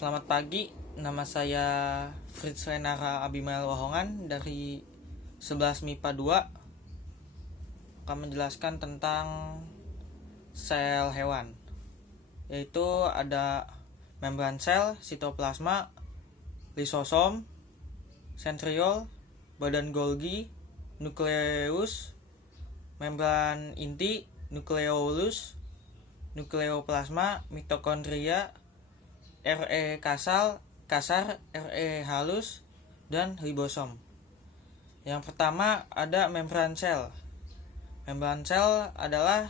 Selamat pagi, nama saya Fritz Renara Abimael Wahongan dari 11 MIPA 2 akan menjelaskan tentang sel hewan, yaitu ada membran sel, sitoplasma, lisosom, sentriol, badan Golgi, nukleus, membran inti, nukleolus, nukleoplasma, mitokondria, RE kasar, RE halus, dan ribosom. Yang pertama ada membran sel. Membran sel adalah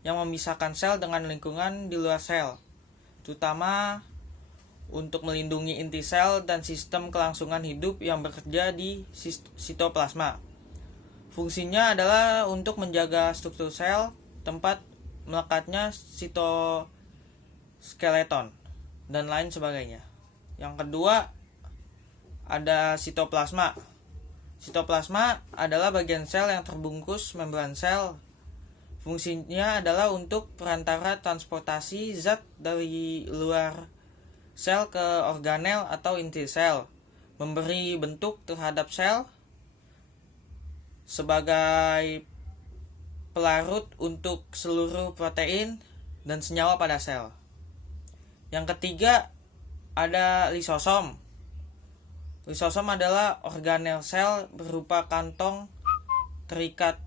yang memisahkan sel dengan lingkungan di luar sel, terutama untuk melindungi inti sel dan sistem kelangsungan hidup yang bekerja di sitoplasma. Fungsinya adalah untuk menjaga struktur sel, tempat melekatnya sitoskeleton, dan lain sebagainya. Yang kedua ada sitoplasma. Sitoplasma adalah bagian sel yang terbungkus membran sel. Fungsinya adalah untuk perantara transportasi zat dari luar sel ke organel atau inti sel, memberi bentuk terhadap sel sebagai pelarut untuk seluruh protein dan senyawa pada sel. Yang ketiga ada lisosom. Lisosom adalah organel sel berupa kantong terikat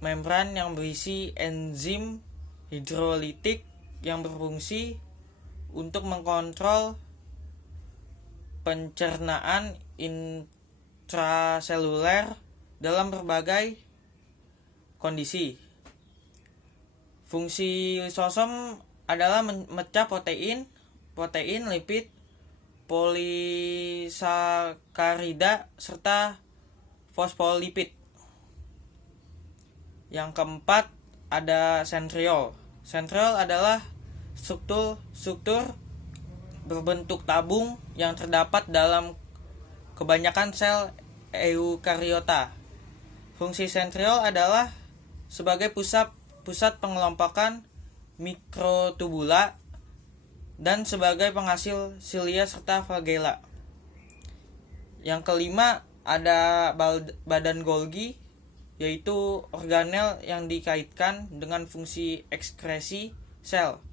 membran yang berisi enzim hidrolitik yang berfungsi untuk mengkontrol pencernaan intraseluler dalam berbagai kondisi. Fungsi lisosom adalah memecah protein, lipid, polisakarida, serta fosfolipid. Yang keempat ada sentriol. Sentriol adalah struktur berbentuk tabung yang terdapat dalam kebanyakan sel eukariota. Fungsi sentriol adalah sebagai pusat pengelompokan mikrotubula dan sebagai penghasil silia serta flagela. Yang kelima ada badan Golgi, yaitu organel yang dikaitkan dengan fungsi ekskresi sel.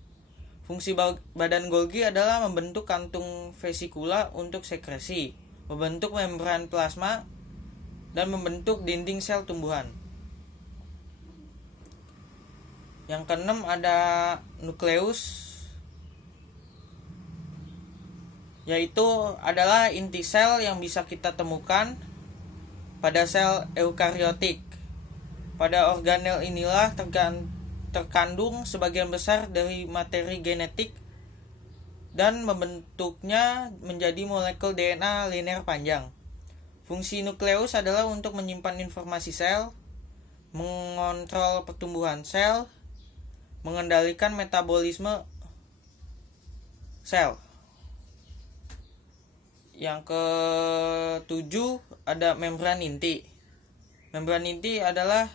Fungsi badan Golgi adalah membentuk kantung vesikula untuk sekresi, membentuk membran plasma, dan membentuk dinding sel tumbuhan. Yang keenam ada nukleus, yaitu adalah inti sel yang bisa kita temukan pada sel eukariotik. Pada organel inilah terkandung sebagian besar dari materi genetik dan membentuknya menjadi molekul DNA linear panjang. Fungsi nukleus adalah untuk menyimpan informasi sel, mengontrol pertumbuhan sel, mengendalikan metabolisme sel. Yang ketujuh ada membran inti. Membran inti adalah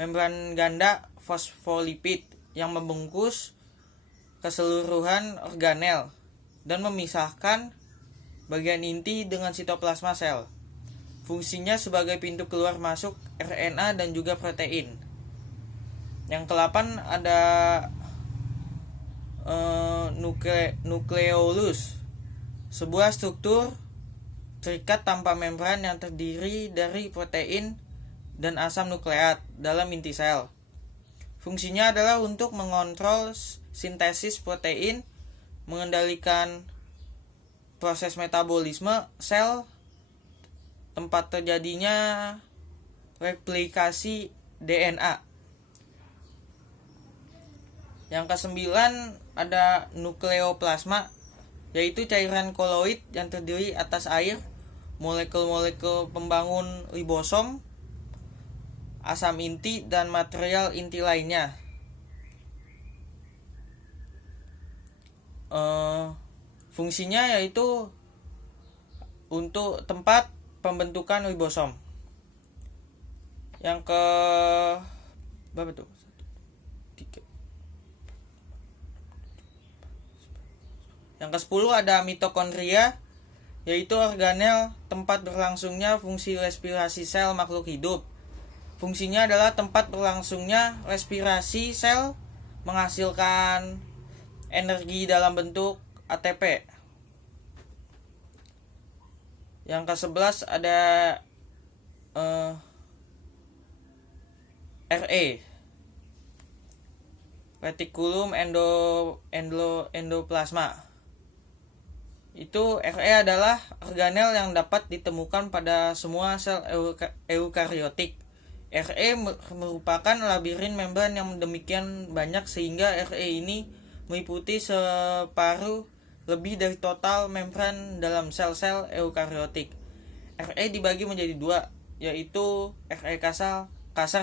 membran ganda fosfolipid yang membungkus keseluruhan organel dan memisahkan bagian inti dengan sitoplasma sel. Fungsinya sebagai pintu keluar masuk RNA dan juga protein. Yang ke-8 ada nukleolus, sebuah struktur terikat tanpa membran yang terdiri dari protein dan asam nukleat dalam inti sel. Fungsinya adalah untuk mengontrol sintesis protein, mengendalikan proses metabolisme sel, tempat terjadinya replikasi DNA. Yang ke-9 ada nukleoplasma, yaitu cairan koloid yang terdiri atas air, molekul-molekul pembangun ribosom, asam inti, dan material inti lainnya. Fungsinya yaitu untuk tempat pembentukan ribosom. Yang ke berapa tuh? 1, 2, 3, Yang ke-10 ada mitokondria, yaitu organel tempat berlangsungnya fungsi respirasi sel makhluk hidup. Fungsinya adalah tempat berlangsungnya respirasi sel menghasilkan energi dalam bentuk ATP. Yang ke-11 ada RE, retikulum endoplasma. Itu RE adalah organel yang dapat ditemukan pada semua sel eukariotik. RE merupakan labirin membran yang demikian banyak sehingga RE ini meliputi separuh lebih dari total membran dalam sel-sel eukariotik. RE dibagi menjadi dua, yaitu RE kasar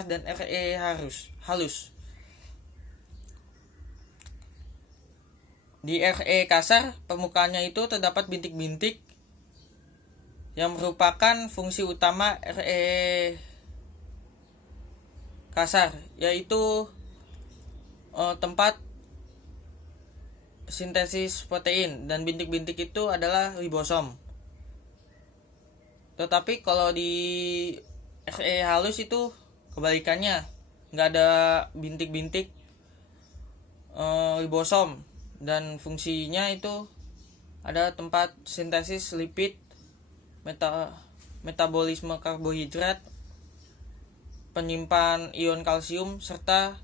dan RE halus. Di RE kasar, permukaannya itu terdapat bintik-bintik yang merupakan fungsi utama RE kasar, yaitu tempat sintesis protein, dan bintik-bintik itu adalah ribosom. Tetapi kalau di RE halus itu kebalikannya, nggak ada bintik-bintik ribosom, dan fungsinya itu ada tempat sintesis lipid, metabolisme karbohidrat, penyimpan ion kalsium, serta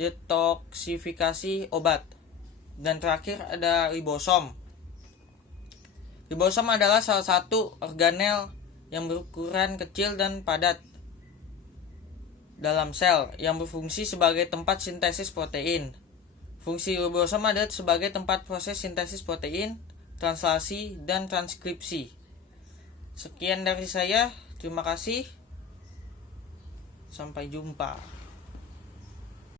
detoksifikasi obat. Dan terakhir ada ribosom. Ribosom adalah salah satu organel yang berukuran kecil dan padat dalam sel yang berfungsi sebagai tempat sintesis protein. Fungsi ribosom adalah sebagai tempat proses sintesis protein, translasi, dan transkripsi. Sekian dari saya, terima kasih. Sampai jumpa.